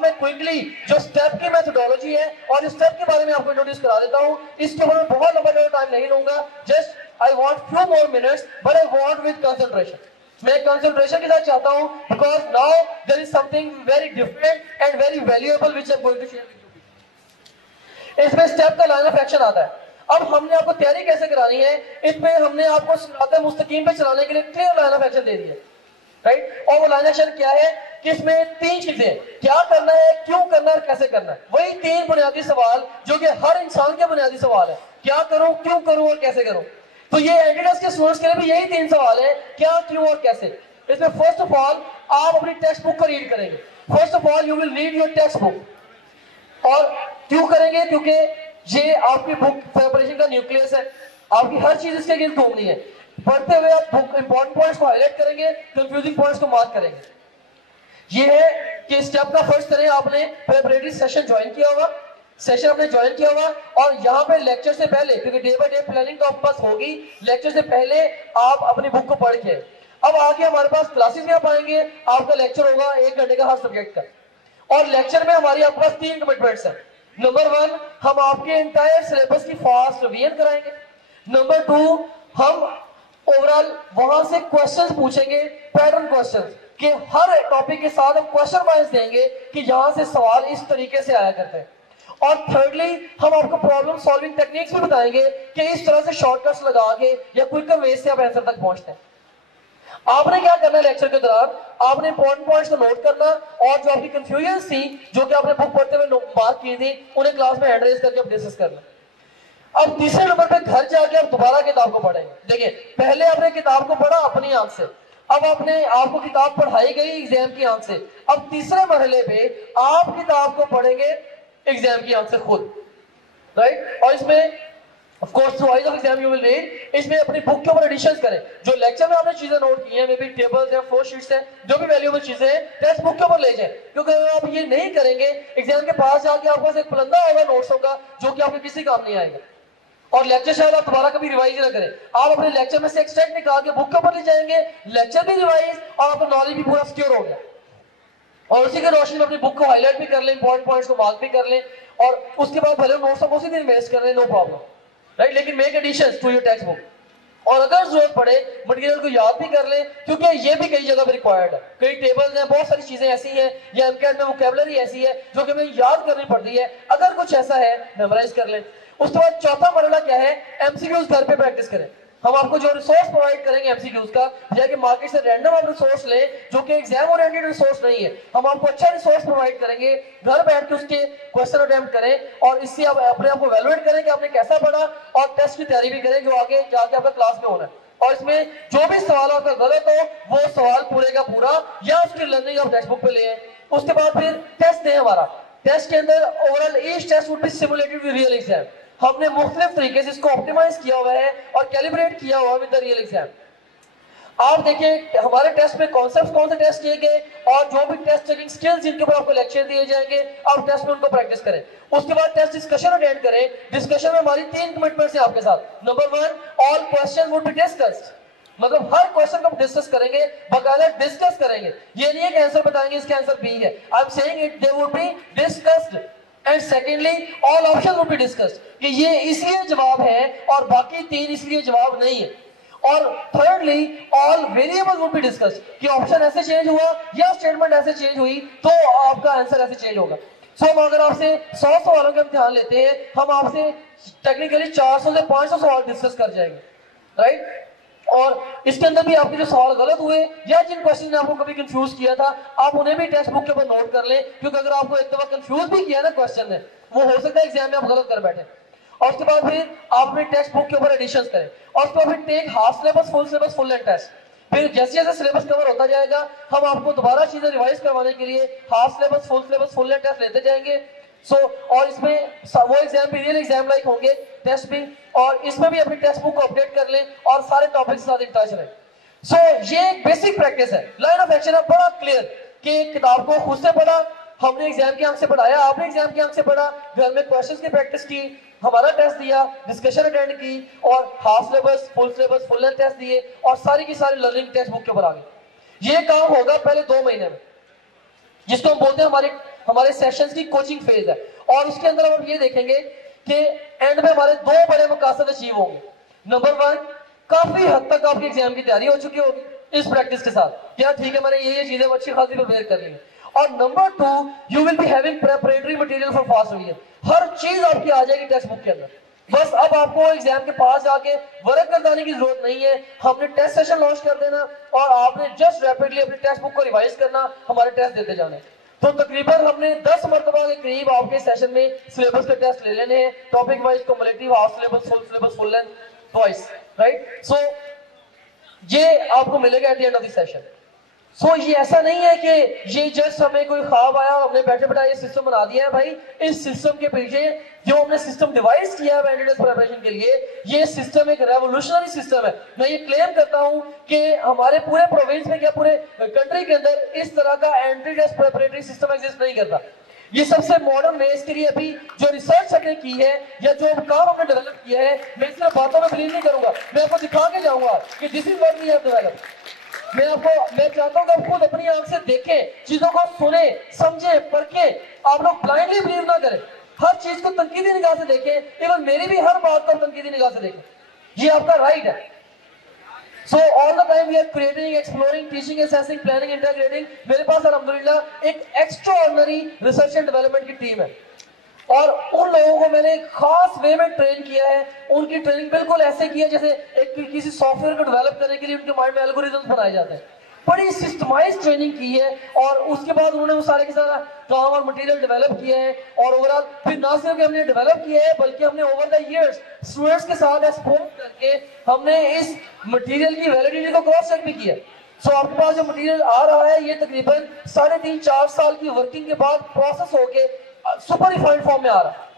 अब मैं क्विकली जो स्टेप की मेथोडोलॉजी है और स्टेप के बारे में आपको इंट्रोड्यूस करा देता हूं। इसके ऊपर बहुत लंबा टाइम नहीं लूंगा, just I want few more minutes, but I want with concentration. मैं कंसंट्रेशन के साथ चाहता हूं, because now there is something very different and very valuable which I am going to share with you. इसमें step का line of action आता है। अब हमने आपको तैयारी कैसे करानी है, इसमें हमने आपको सिरात मुस्तकीम पे चलाने के लिए क्लियर लाइन ऑफ एक्शन दे दिया, राइट। और वो लाइन एक्शन क्या है कि इसमें तीन चीजें, क्या करना है, क्यों करना है और कैसे करना है। वही तीन बुनियादी सवाल जो कि हर इंसान के बुनियादी सवाल है, क्या करूं, क्यों करूं और कैसे करूं। तो ये एडिडस के स्टूडेंट्स के लिए भी यही तीन सवाल है, क्या, क्यों और कैसे। इसमें फर्स्ट ऑफ ऑल आप अपनी टेक्स्ट बुक को रीड करेंगे। First of all you will read your textbook. और क्यों करेंगे, क्योंकि ये आपकी बुक प्रिपरेशन का न्यूक्लियस है, आपकी हर चीज इसके गिर्द घूमनी है। पढ़ते हुए आप इंपॉर्टेंट पॉइंट्स को हाईलाइट करेंगे, कंफ्यूजिंग पॉइंट्स को मार्क करेंगे। ये है कि स्टेप का फर्स्ट करें, आपने प्रिपरेटरी सेशन ज्वाइन किया होगा, सेशन आपने ज्वाइन किया होगा। और यहाँ पे लेक्चर से पहले, क्योंकि डे बाय डे प्लानिंग तो आपके पास होगी, लेक्चर से पहले आप अपनी बुक को पढ़ के अब आगे हमारे पास क्लासेस में आप आएंगे, आपका लेक्चर होगा 1 घंटे का हर सब्जेक्ट का। और लेक्चर में हमारी आपके पास 3 कमिटमेंट्स हैं। नंबर 1, हम आपके एंटायर सिलेबस की फास्ट रिवीजन कराएंगे। नंबर 2, हम ओवरऑल वहां से क्वेश्चंस पूछेंगे, पैटर्न क्वेश्चंस, कि हर टॉपिक के साथ हम क्वेश्चन वाइज देंगे कि यहां से सवाल इस तरीके से आया करते हैं। और थर्डली, हम आपको प्रॉब्लम सॉल्विंग टेक्निक्स भी बताएंगे कि इस तरह से शॉर्टकट्स लगा के या क्विकर वे से आप आंसर तक पहुंचते हैं। आपने क्या करना है लेक्चर के दौरान, आपने इंपॉर्टेंट पॉइंट्स को नोट करना और जो आपकी कंफ्यूजन थी, जो कि आपने बुक पढ़ते हुए मार्क की थी, उन्हें क्लास में हैंड रेज करके आप डिस्कस करना। अब तीसरे नंबर पे घर जाके आप दोबारा किताब को पढ़ेंगे। देखिए, पहले आपने किताब को पढ़ा अपनी आंख से, अब आपको किताब पढ़ाई गई एग्जाम की आंख से। अब तीसरे मरहले पे आप किताब को पढ़ेंगे एग्जाम की आंख से खुद, राइट। और इसमें of course throughout of exam you will read, इसमें अपनी बुक के ऊपर एडिशंस करें। जो लेक्चर में आपने चीजें नोट की हैं, मे बी टेबल्स या फ्लो शीट्स हैं, जो भी वैल्यूएबल चीजें हैं, टेक्स्ट बुक के ऊपर ले जाएं। क्योंकि अगर आप ये नहीं करेंगे, एग्जाम के पास जाके आपके पास एक पलंदा होगा नोट्स होगा, जो कि आपके किसी काम नहीं आएगा। और लेक्चर शायद आप दोबारा कभी रिवाइज ना करें, आप अपने लेक्चर में से एक्सट्रैक्ट निकाल के बुक के ऊपर ले जाएंगे, लेक्चर भी रिवाइज और आपका नॉलेज भी पूरा सिक्योर हो गया। और उसी के रोशनी में अपनी बुक को हाईलाइट भी कर लें, इंपॉर्टेंट पॉइंट्स को मार्क भी कर लें, और उसके बाद भले नोट्स को उसी दिन वेस्ट कर लें, नो प्रॉब्लम, राइट। लेकिन make additions to your textbook. और अगर जरूरत पड़े मटेरियल को याद भी कर लें, क्योंकि ये भी कई जगह पे रिक्वायर्ड है। कई टेबल्स हैं, बहुत सारी चीजें ऐसी हैं, या एमकेट में वोकैबुलरी ऐसी है जो कि हमें याद करनी पड़ती है। अगर कुछ ऐसा है, मेमोराइज कर लें। उसके बाद चौथा मरहला क्या है, एमसीक्यूज घर पे प्रैक्टिस करें। हम आपको जो रिसोर्स प्रोवाइड करेंगे एमसीक्यूज का, जाके मार्केट से रैंडम आप रिसोर्स लें, जो कि एग्जाम ओरिएंटेड रिसोर्स नहीं है। हम आपको अच्छा रिसोर्स प्रोवाइड करेंगे, घर बैठ के उसके क्वेश्चन अटेम्प्ट करें, और इससे आप अपने आप को वैल्यूएट करें कि आपने कैसा पढ़ा, और टेस्ट की तैयारी भी करें जो आगे जाके आपका क्लास में होना है। और इसमें जो भी सवाल आपका गलत हो, वो सवाल पूरे का पूरा या उसकी लर्निंग आप टेक्स्ट बुक पे ले। उसके बाद फिर टेस्ट दें। हमारा टेस्ट के अंदर overall each test would be simulated with real exam. हमने मुख्तलिफ तरीके से इसको ऑप्टिमाइज किया हुआ है और कैलिब्रेट किया हुआ है विद द रियल एग्जाम। आप देखिए हमारे टेस्ट में कॉन्सेप्ट्स कौन से टेस्ट किए गए, और जो भी टेस्ट चेकिंग स्किल्स जिनके ऊपर आपको लेक्चर दिए जाएंगे, आप टेस्ट में उनको प्रैक्टिस करें। उसके बाद टेस्ट डिस्कशन अटेंड करें। डिस्कशन में हमारी 3 कमिटमेंट्स हैं आपके साथ। Number 1, all question would be discussed, मतलब हर क्वेश्चन को हम डिस्कस करेंगे, बाकायदा डिस्कस करेंगे। ये नहीं है कि आंसर बताएंगे इसका आंसर बी है, I am saying it they would be discussed. And secondly, all option would be discussed, कि ये इसलिए जवाब है और बाकी 3 इसलिए जवाब नहीं है। और thirdly, all variable would be discussed, कि ऑप्शन ऐसे चेंज हुआ या स्टेटमेंट ऐसे चेंज हुई तो आपका आंसर ऐसे चेंज होगा। सो हम अगर आपसे 100 सवालों का इम्तिहान लेते हैं, हम आपसे टेक्निकली 400 से 500 सवाल डिस्कस कर जाएंगे, राइट। और इसके अंदर भी आपके जो सवाल गलत हुए या जिन क्वेश्चन ने आपको कभी कंफ्यूज किया था, आप उन्हें भी टेक्स्ट बुक के ऊपर नोट कर लें, क्योंकि अगर आपको एक दफा कंफ्यूज भी किया ना क्वेश्चन ने, वो हो सकता है एग्जाम में आप गलत कर बैठे। और उसके बाद फिर आप अपने टेक्स्ट बुक के ऊपर एडिशंस करें, और उसके बाद फिर take half syllabus, full syllabus, full and test. फिर जैसे जैसे सिलेबस कवर होता जाएगा, हम आपको दोबारा चीजें रिवाइज करवाने के लिए half syllabus, full and test लेते जाएंगे। और इसमें वो एग्जाम भी रियल एग्जाम लाइक होंगे, टेस्ट भी, और इसमें भी अपनी टेक्स्ट बुक को अपडेट कर लें और सारे टॉपिक्स के साथ इन टच रहें। ये एक बेसिक प्रैक्टिस है। लाइन ऑफ एक्शन है बड़ा क्लियर, कि किताब को खुद से पढ़ा, हमने एग्जाम की आंख से पढ़ाया, आपने एग्जाम की आंख से पढ़ा, घर में क्वेश्चंस की प्रैक्टिस की, हमारा टेस्ट दिया, डिस्कशन अटेंड की, और half syllabus, full and test दिए, और सारी की सारी लर्निंग टेक्स्ट बुक के ऊपर आ गई। ये काम होगा पहले 2 महीने में, जिसको हम बोलते हैं हमारी हमारे सेशंस की कोचिंग फेज है, और उसके अंदर हम ये देखेंगे कि एंड में हमारे दो बड़े मकासद अचीव होंगे। नंबर 1, काफी हद तक आपकी एग्जाम की तैयारी हो चुकी होगी इस प्रैक्टिस के साथ, क्या ठीक है मैंने ये चीजें अच्छी खासी प्रिपेयर कर ली है। और number 2, you will be having preparatory material for fast revision, हर चीज आपकी आ जाएगी टेक्स्ट बुक के अंदर। बस अब आपको एग्जाम के पास जाके वर्क करने की जरूरत नहीं है, हमने टेस्ट सेशन लॉन्च कर देना और आपने जस्ट रैपिडली अपनी टेक्स्ट बुक को रिवाइज करना, हमारे टेस्ट देते जाने। तो तकरीबन हमने 10 मरतबा के करीब आपके सेशन में सिलेबस के टेस्ट ले लेने हैं, topic wise, cumulative, half syllabus, full length, twice, right. So ये आपको मिलेगा at the end of the session. So ये ऐसा नहीं है कि ये जस्ट हमें कोई ख्वाब आया और हमने बैठे बैठा ये सिस्टम बना दिया है। भाई इस सिस्टम के पीछे जो हमने सिस्टम डिवाइस किया है एंट्री टेस्ट प्रिपरेशन के लिए, ये सिस्टम एक रेवोल्यूशनरी सिस्टम है। मैं ये क्लेम करता हूं कि हमारे पूरे प्रोविंस में, क्या पूरे कंट्री के अंदर इस तरह का entry test preparatory system exist नहीं करता। ये सबसे मॉडर्न वे इसके लिए अभी जो रिसर्च हमने की है या जो काम हमने डेवलप किया है, मैं सिर्फ बातों में बिलीव नहीं करूंगा, मैं आपको दिखा के जाऊंगा कि this is what we have developed. मैं चाहता हूं कि आप खुद अपनी आंख से देखें, चीजों को सुने, समझे, परखें। आप लोग ब्लाइंडली बिलीव ना करें, हर चीज को तनकीदी निगाह से देखें, इवन मेरी भी हर बात को तनकीदी निगाह से देखें, ये आपका राइट है। So all the time we are creating, exploring, teaching, assessing, planning, integrating। मेरे पास अल्हम्दुलिल्लाह एक एक्स्ट्राऑर्डिनरी रिसर्च एंड डेवलपमेंट की टीम है और उन लोगों को मैंने खास वे में ट्रेन किया है। उनकी ट्रेनिंग बिल्कुल ऐसे की है जैसे एक किसी सॉफ्टवेयर को डेवलप करने के लिए उनके माइंड में एल्गोरिथम्स बनाए जाते हैं। बड़ी सिस्टमाइज ट्रेनिंग की है और उसके बाद उन्होंने वो सारे के सारा काम और मटेरियल डेवलप किया है। और ओवरऑल फिर ना सिर्फ हमने डेवलप किया है बल्कि हमने ओवर द इयर्स स्टूडेंट्स के साथ एक्सपोज करके हमने इस मटेरियल की वैलिडिटी को क्रॉस चेक भी किया। सो आपके पास जो मटेरियल आ रहा है ये तकरीबन 3.5-4 साल की वर्किंग के बाद प्रोसेस होके सुपर रिफाइंड फॉर्म में आ रहा है।